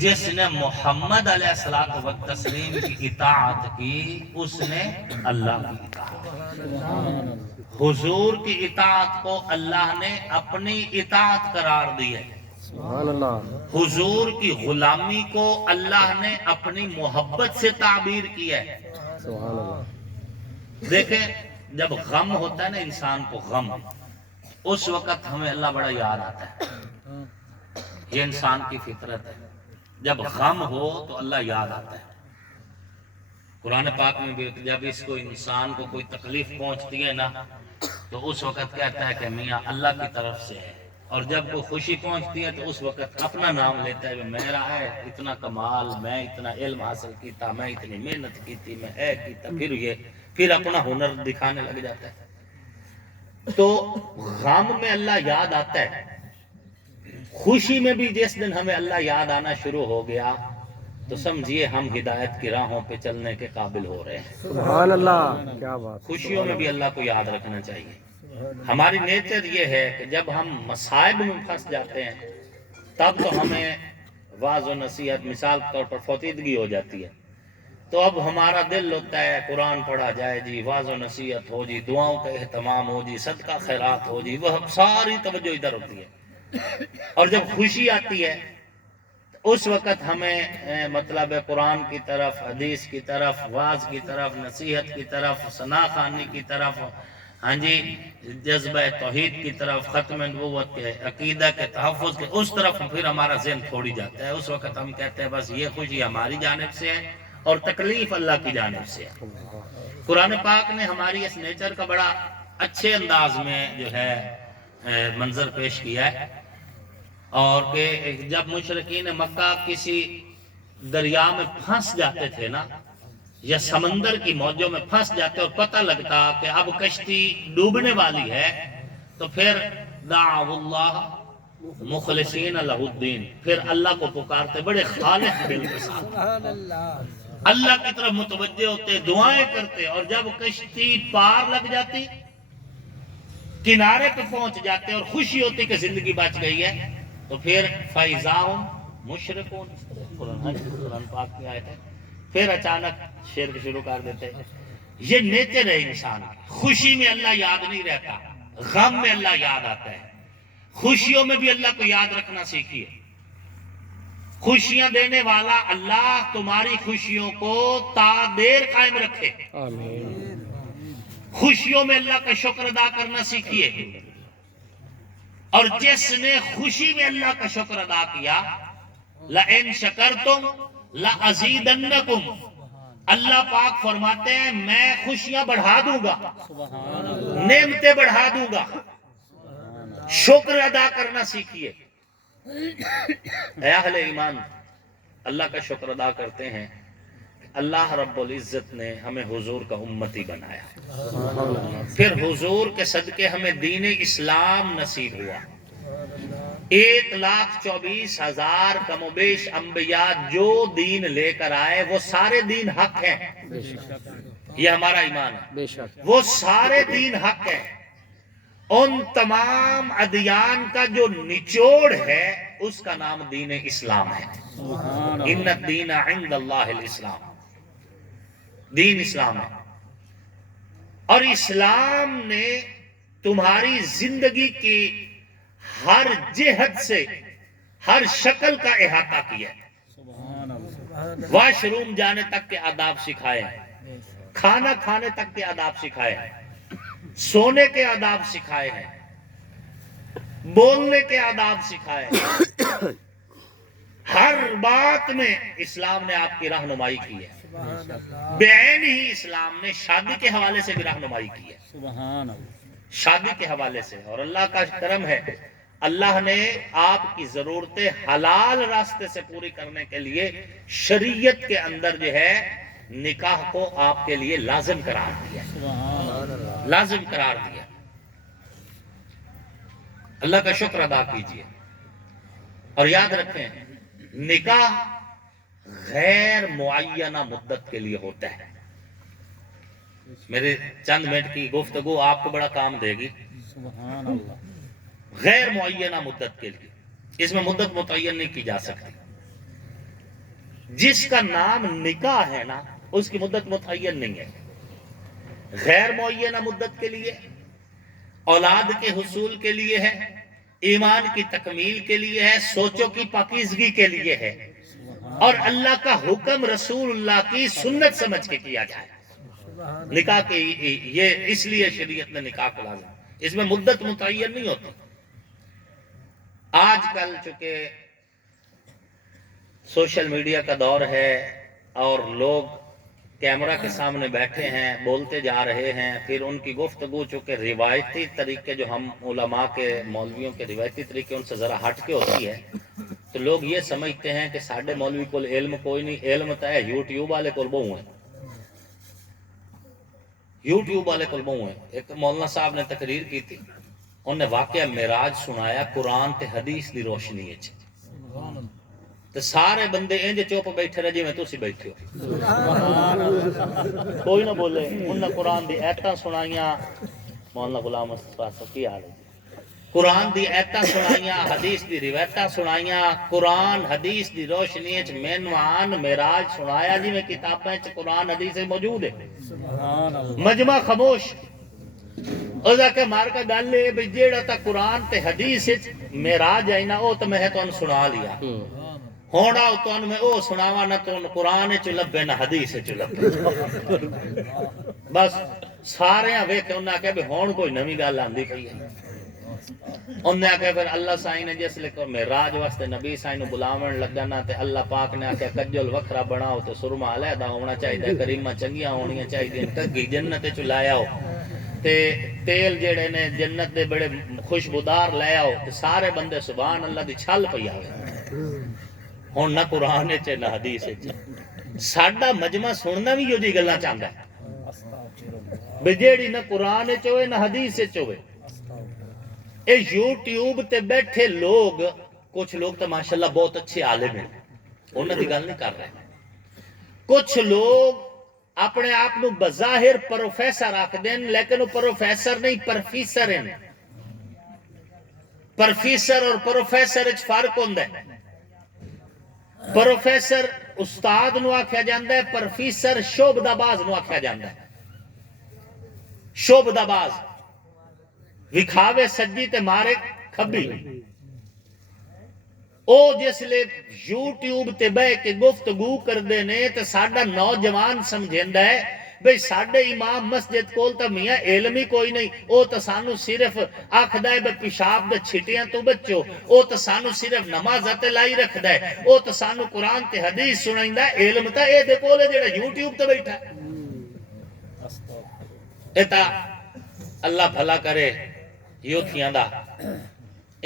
جس نے محمد علیہ الصلوۃ والتسلیم کی اطاعت کی اس نے اللہ کی اطاعت، حضور کی اطاعت کو اللہ نے اپنی اطاعت قرار دی ہے، سبحان اللہ، حضور کی غلامی کو اللہ نے اپنی محبت سے تعبیر کیا ہے۔ سبحان اللہ، دیکھیں جب غم ہوتا ہے نا انسان کو غم، اس وقت ہمیں اللہ بڑا یاد آتا ہے، یہ انسان کی فطرت ہے، جب غم ہو تو اللہ یاد آتا ہے۔ قرآن پاک میں بھی جب اس کو انسان کو کوئی تکلیف پہنچتی ہے نا تو اس وقت کہتا ہے کہ میاں اللہ کی طرف سے ہے، اور جب کوئی خوشی پہنچتی ہے تو اس وقت اپنا نام لیتا ہے کہ میرا ہے اتنا کمال، میں اتنا علم حاصل کیتا، میں اتنی محنت کی تھی، میں کیتا، پھر اپنا ہنر دکھانے لگ جاتا ہے۔ تو غم میں اللہ یاد آتا ہے، خوشی میں بھی جس دن ہمیں اللہ یاد آنا شروع ہو گیا تو سمجھیے ہم ہدایت کی راہوں پہ چلنے کے قابل ہو رہے ہیں۔ سبحان اللہ، کیا بات، خوشیوں میں بھی اللہ کو یاد رکھنا چاہیے۔ ہماری نیچر یہ ہے کہ جب ہم مصائب میں پھنس جاتے ہیں تب تو ہمیں واعظ و نصیحت، مثال کے طور پر فوتیدگی ہو جاتی ہے تو اب ہمارا دل ہوتا ہے قرآن پڑھا جائے جی، واعظ و نصیحت ہو جی، دعاؤں کا اہتمام ہو جی، صدقہ خیرات ہو جی، وہ ساری توجہ ادھر ہوتی ہے۔ اور جب خوشی آتی ہے اس وقت ہمیں مطلب قرآن کی طرف، حدیث کی طرف، واعظ کی طرف، نصیحت کی طرف، ثنا خوانی کی طرف، ہاں جی، جذبہ توحید کی طرف، ختم نبوت کے عقیدہ کے تحفظ کے، اس طرف پھر ہمارا ذہن چھوڑی جاتا ہے۔ اس وقت ہم کہتے ہیں بس یہ خوشی ہماری جانب سے ہے اور تکلیف اللہ کی جانب سے ہے۔ قرآن پاک نے ہماری اس نیچر کا بڑا اچھے انداز میں جو ہے منظر پیش کیا ہے، اور کہ جب مشرکین مکہ کسی دریا میں پھنس جاتے تھے نا یا سمندر کی موجوں میں پھنس جاتے اور پتہ لگتا کہ اب کشتی ڈوبنے والی ہے تو پھر دعوا اللہ مخلصین لہ الدین، پھر اللہ کو پکارتے بڑے خالص دل کے ساتھ، اللہ کی طرف متوجہ ہوتے، دعائیں کرتے، اور جب کشتی پار لگ جاتی، کنارے پہ پہنچ جاتے اور خوشی ہوتی کہ زندگی بچ گئی ہے تو پھر فَإِذَا مشرکون، قرآن پاک کی آیت ہے، پھر اچانک شرک شروع کر دیتے۔ یہ نیچر ہے انسان کی، خوشی میں اللہ یاد نہیں رہتا، غم میں اللہ یاد آتا ہے۔ خوشیوں میں بھی اللہ کو یاد رکھنا سیکھیے۔ خوشیاں دینے والا اللہ تمہاری خوشیوں کو تا دیر قائم رکھے۔ آمین، خوشیوں میں اللہ کا شکر ادا کرنا سیکھیے، اور جس نے خوشی میں اللہ کا شکر ادا کیا، لَإِن شَكَرْتُمْ لَأَزِيدَنَّكُمْ، اللہ پاک فرماتے ہیں میں خوشیاں بڑھا دوں گا، نعمتیں بڑھا دوں گا۔ شکر ادا کرنا سیکھیے۔ اے اہل ایمان، اللہ کا شکر ادا کرتے ہیں، اللہ رب العزت نے ہمیں حضور کا امتی بنایا، پھر حضور کے صدقے ہمیں دین اسلام نصیب ہوا۔ 1,24,000 کم و بیش انبیاء جو دین لے کر آئے وہ سارے دین حق ہیں، یہ ہمارا ایمان ہے، بے شک، وہ سارے دین حق ہیں۔ ان تمام ادیان کا جو نچوڑ ہے اس کا نام دین اسلام ہے۔ ان الدین عند اللہ الاسلام، دین اسلام ہے، اور اسلام نے تمہاری زندگی کی ہر جہت سے، ہر شکل کا احاطہ کیا ہے۔ واش روم جانے تک کے آداب سکھائے ہیں، کھانا کھانے تک کے آداب سکھائے ہیں، سونے کے آداب سکھائے ہیں، بولنے کے آداب سکھائے ہیں، ہر بات میں اسلام نے آپ کی رہنمائی کی ہے۔ بعین ہی اسلام نے شادی کے حوالے سے بھی رہنمائی کی ہے، شادی کے حوالے سے، اور اللہ کا کرم ہے اللہ نے آپ کی ضرورتیں حلال راستے سے پوری کرنے کے لیے شریعت کے اندر جو ہے نکاح کو آپ کے لیے لازم قرار دیا، لازم قرار دیا۔ اللہ کا شکر ادا کیجئے، اور یاد رکھیں نکاح غیر معینہ مدت کے لیے ہوتا ہے۔ میرے چند منٹ کی گفتگو آپ کو بڑا کام دے گی۔ غیر معینہ مدت کے لیے، اس میں مدت متعین نہیں کی جا سکتی۔ جس کا نام نکاح ہے نا اس کی مدت متعین نہیں ہے، غیر معینہ مدت کے لیے، اولاد کے حصول کے لیے ہے، ایمان کی تکمیل کے لیے ہے، سوچوں کی پاکیزگی کے لیے ہے، اور اللہ کا حکم رسول اللہ کی سنت سمجھ کے کیا جائے۔ نکاح کے یہ اس لیے شریعت نے نکاح کو لازم، اس میں مدت متعین نہیں ہوتی۔ آج کل چونکہ سوشل میڈیا کا دور ہے اور لوگ کیمرہ کے سامنے بیٹھے ہیں، بولتے جا رہے ہیں، پھر ان کی گفتگو چونکہ روایتی طریقے جو ہم علماء کے مولویوں کے روایتی طریقے ان سے ذرا ہٹ کے ہوتی ہے، تو لوگ یہ سمجھتے ہیں کہ ساڈے مولوی کو علم کوئی نہیں، علم تو ہے یوٹیوب والے کو بہو ہیں، یوٹیوب والے کو بہو ہیں۔ ایک مولانا صاحب نے تقریر کی تھی، انہوں نے واقعہ معراج سنایا قرآن تے حدیث دی روشنی وچ، تے سارے بندے انج چپ بیٹھے رہے جویں تسی بیٹھے ہو، کوئی نہ بولے۔ انہوں نے قرآن دی آیتاں سنائیاں، مولانا غلام مصطفیٰ صاحب کی حال ہے، قرآن دی آیتاں سنائیاں، حدیث دی روایتاں سنائیاں، قرآن حدیث دی روشنی وچ مینوان معراج سنایا جویں کتاباں وچ قرآن حدیث موجود ہے۔ مجمع خاموش، او کہ مار کا گل ہے بھئی جیڑا تا قرآن تے حدیث وچ معراج آئی نا او تے میں تانوں سنا لیا، ہن آؤ تانوں میں او سناواں نہ تو قرآن وچ لبے نہ حدیث وچ لبے۔ بس سارے ویکھ انہاں کہ بھی ہن کوئی نویں گل آندی پئی ہے۔ انہوں نے آکھیا پھر اللہ سائیں نے جس لے معراج واسطے نبی سائیں نو بلاون لگا نا تے اللہ پاک نے آکھیا کجل وکھرا بناؤ تے سرما علیحدہ ہونا چاہیے، کریماں چنگیاں ہونیاں چاہیے، کگی جنت وچ لے آؤ تے تیل جڑے نے جنت دے بڑے خوشبودار لے آؤ تے سارے بندے سبحان اللہ دی چھل پئی آوے۔ ہن نہ قرآن وچ نہ حدیث وچ، ساڈا مجمع سننا بھی جو گلاں چاہندا ہے بے جیڑی نہ قرآن وچ ہوئے نہ حدیث وچ ہوئے۔ اے یوٹیوب تے بیٹھے لوگ، کچھ لوگ تو ماشاءاللہ بہت اچھے عالم ہیں، انہاں دی گل نہیں کر رہے، کچھ لوگ اپنے آپ نو بظاہر پروفیسر آکھدے ہیں لیکن وہ پروفیسر نہیں پروفیسر ہیں۔ پروفیسر اور پروفیسر وچ فرق ہوندا ہے۔ پروفیسر استاد نو آکھیا جاندا ہے، پروفیسر شعبدہ باز نو آکھیا جاندا ہے۔ شعبدہ باز وکھاوے سجی تے مارے کھبی، او جس لے یوٹیوب تے بہ کے گفتگو کردے نے تے ساڈا نوجوان سمجھیندا ہے بھئی ساڈے امام مسجد کول تا میاں علم ہی کوئی نہیں، او تا سانو صرف آکھدا ہے بے پیشاب دے چھٹیاں تو بچو، او تا سانو صرف نماز تے لائی رکھدا ہے، او تا سانو قرآن تے حدیث سنائندا ہے، علم تا اے دے کول ہے جڑا یوٹیوب تے بیٹھا ہے۔ اتا اللہ بھلا کرے یوتھیاں دا،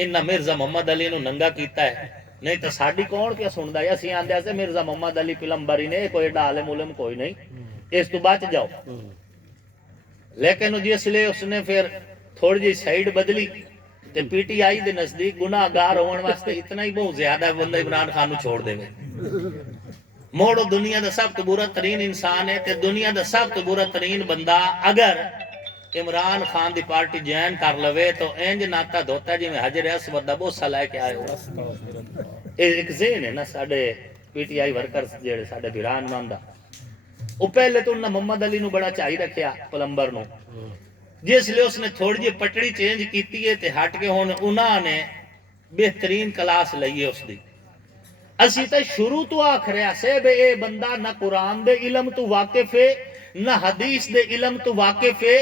انہاں مرزا محمد علی نو ننگا کیتا ہے، نہیں تو ساڈی کون کیا سندا ہے؟ اسی آندے سے مرزا محمد علی پلمبر ہی نے، کوئی ایڈا عالم علم کوئی نہیں، اس تو بچ جاؤ۔ لیکن جس لئے اس نے پھر تھوڑی جی سائیڈ بدلی تے پی ٹی آئی دے نزدیک گناہ گار ہون واسطے اتنا ہی بہت زیادہ بندہ عمران خان نو چھوڑ دے گئے۔ موڑو دنیا دا سب تو برا ترین انسان ہے تے دنیا دا سب تو برا ترین بندہ اگر عمران خان دی پارٹی جوائن کر لوے تو انج ناتا دھوتا ہے جی میں حجر اسود دا بوسا لے کے آئے ہو۔ ایک ذہن ہے نا ساڈے پی ٹی آئی ورکر جڑے ساڈے بھران ماندا، او پہلے تو انہاں محمد علی نو بڑا چاہی رکھیا پلمبر نو، جس لئے اس نے تھوڑی جی پٹڑی چینج کیتی ہے تے ہٹ کے ہون انہاں نے بہترین کلاس لئیے اس دی۔ اسی تے شروع تو آخریا سے بے اے بندہ نہ قرآن دے علم تو واقف ہے نہ حدیث دے علم تو واقف ہے۔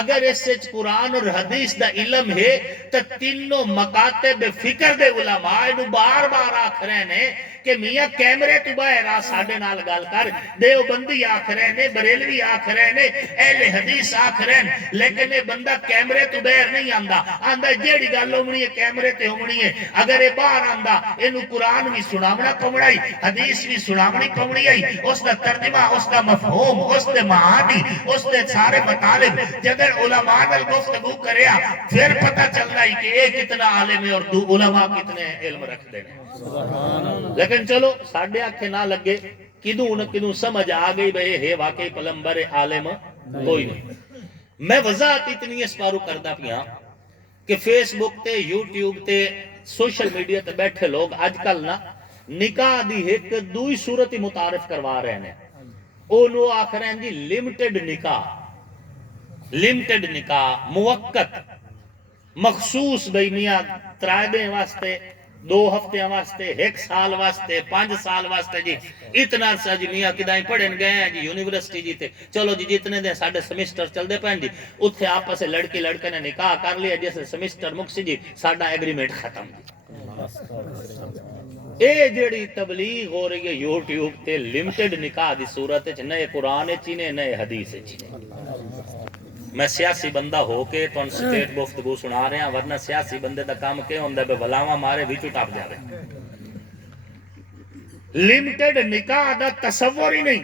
اگر اس سے قرآن اور حدیث دا علم ہے تو تینوں مکاتب فکر دے علماء نو بار بار آکھ رہے ہیں کہ میاں کیمرے تو باہر آ ساڈے نال گل کر، دیوبندی آکھ رہے ہیں، بریلوی آکھ رہے ہیں، اہل حدیث آکھ رہے ہیں، لیکن یہ بندہ کیمرے تو باہر نہیں آندا، آندا جیڑی گل ہونی ہے کیمرے تے ہونی ہے۔ اگر یہ باہر آندا اینو قرآن بھی سناونا پونا ہی، حدیث بھی سناونی پونی ہے، اس دا ترجمہ، اس دا مفہوم، اس دے معانی، اس دے سارے مطالب جگر علماء نال گفتگو کریا پھر پتہ چلنا ہی کہ ایک کتنا عالم ہے اور دو علماء کتنے علم رکھ دینے۔ لیکن چلو ساڑھے آنکھیں نہ لگے، کدوں نہ کدوں سمجھ آگئی بھئی ہے واقعی پلمبر عالم کوئی نہیں۔ میں وضاحت اتنی اس پارو کردہ پیا کہ فیس بک تے یوٹیوب تے سوشل میڈیا تے بیٹھے لوگ آج کل نا نکاح دی ایک دوئی صورت ہی متعارف کروا رہے ہیں، انہوں آکھ رہے ہیں جی لمٹڈ نکاح، لمٹڈ نکاح موقت مخصوص بھئی میاں ترائبیں واسطے 2 ہفتیاں واسطے 1 سال واسطے 5 سال واسطے جی اتنا عرصہ جی میاں کدائیں پڑھن گئے ہیں جی یونیورسٹی جی تے چلو جی جتنے دیں ساڑھے سمیسٹر چل دے پہن جی اتھے آپس سے لڑکی لڑکے نے نکاح کر لیا جیسے سمیسٹر مکسی جی ساڑھا ایگریمنٹ ختم جی۔ اے جڑی تبلیغ ہو رہی ہے یوٹیوب تے لمٹڈ نکاح دی صورت ہے نئے قرآن چینے نئے حدیث چینے۔ میں سیاسی بندہ ہو کے تو سٹیٹ گفتگو سنا رہے ہیں، ورنہ سیاسی بندے دا کام کے ہوندہ بے بلاواں مارے بھی ٹپ جاوے۔ لمٹڈ نکاح دا تصور ہی نہیں،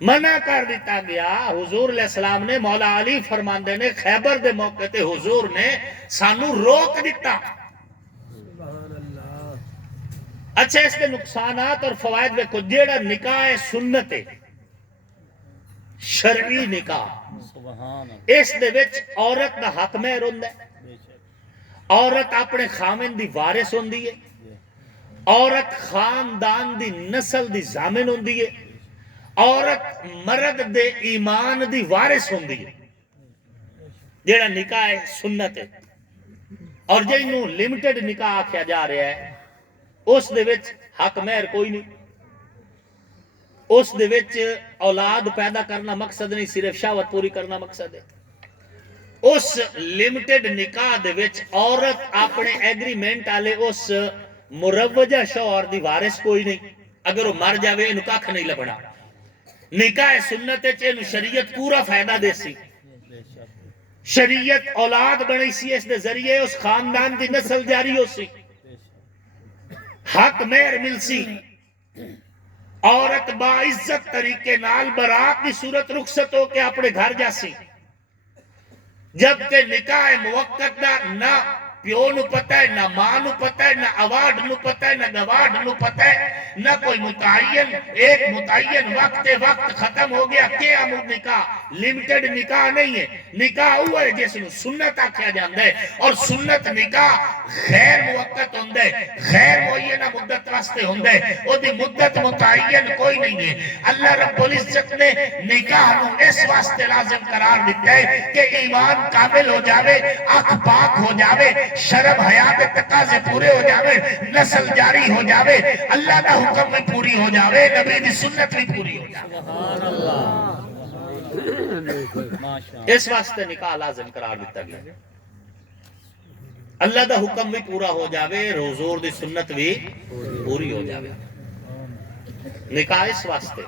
منع کر دیتا گیا۔ حضور علیہ السلام نے مولا علی فرماندے نے خیبر دے موقع تے حضور نے سانو روک دیتا۔ اچھا اس کے نقصانات اور فوائد میں کچھ جیڑا نکاح سنت ہے، شرعی نکاح، اس دے وچ عورت دا حق مہر ہوندا ہے، عورت اپنے خامن دی وارث ہوندی ہے، عورت خاندان دی نسل دی ضامن ہوندی ہے، عورت مرد دے ایمان دی وارث ہوندی ہے، جیڑا نکاح سنت ہے۔ اور جنوں لمٹڈ نکاح آکھیا جا رہا ہے اس دے وچ حق مہر کوئی نہیں، اس دے وچ اولاد پیدا کرنا مقصد نہیں، صرف شہوت پوری کرنا مقصد ہے۔ اس لمٹڈ نکاح دے وچ عورت اپنے ایگریمنٹ آلے اس مروجہ شوہر دی وارث کوئی نہیں، اگر وہ مر جاوے انہوں کاکھ نہیں لبنا۔ نکاح سنت چینو شریعت پورا فائدہ دے سی، شریعت اولاد بنی سی، اس دے ذریعے اس خاندان دی نسل جاری ہو سی، حق مہر مل سی، عورت باعزت طریقے نال برات کی صورت رخصت ہو کے اپنے گھر جا سی۔ جبکہ نکاح موقت دا نہ پیو نو پتہ ہے، نہ ماں نو پتہ ہے، نہ اوارڈ نو پتہ ہے، نہ گوارڈ نو پتہ ہے، نہ کوئی متعین ایک متعین وقت ختم ہو گیا کہ ہم نکاح لمٹڈ نکاح نہیں ہے۔ نکاح ہوا ہے جس نو سنت آکھیا جاندہ ہے، اور سنت نکاح غیر موقت ہوندہ ہے، غیر معینہ مدت واسطے ہوندہ ہے، وہ دی مدت متعین کوئی نہیں ہے۔ اللہ رب العزت نے نکاح نو اس واسطے لازم قرار دیتا ہے کہ ایمان کامل ہو جاوے، آنکھ پاک ہو جاوے، شرم حیات تقاضے پورے ہو جاوے، نسل جاری ہو جاوے، اللہ دا حکم بھی پوری ہو جاوے، نبی دی سنت بھی پوری ہو جاوے۔ اس واسطے نکاح لازم قرار دیتا گیا، اللہ دا حکم بھی پورا ہو جاوے، حضور دی سنت بھی پوری ہو جاوے۔ نکاح اس واسطے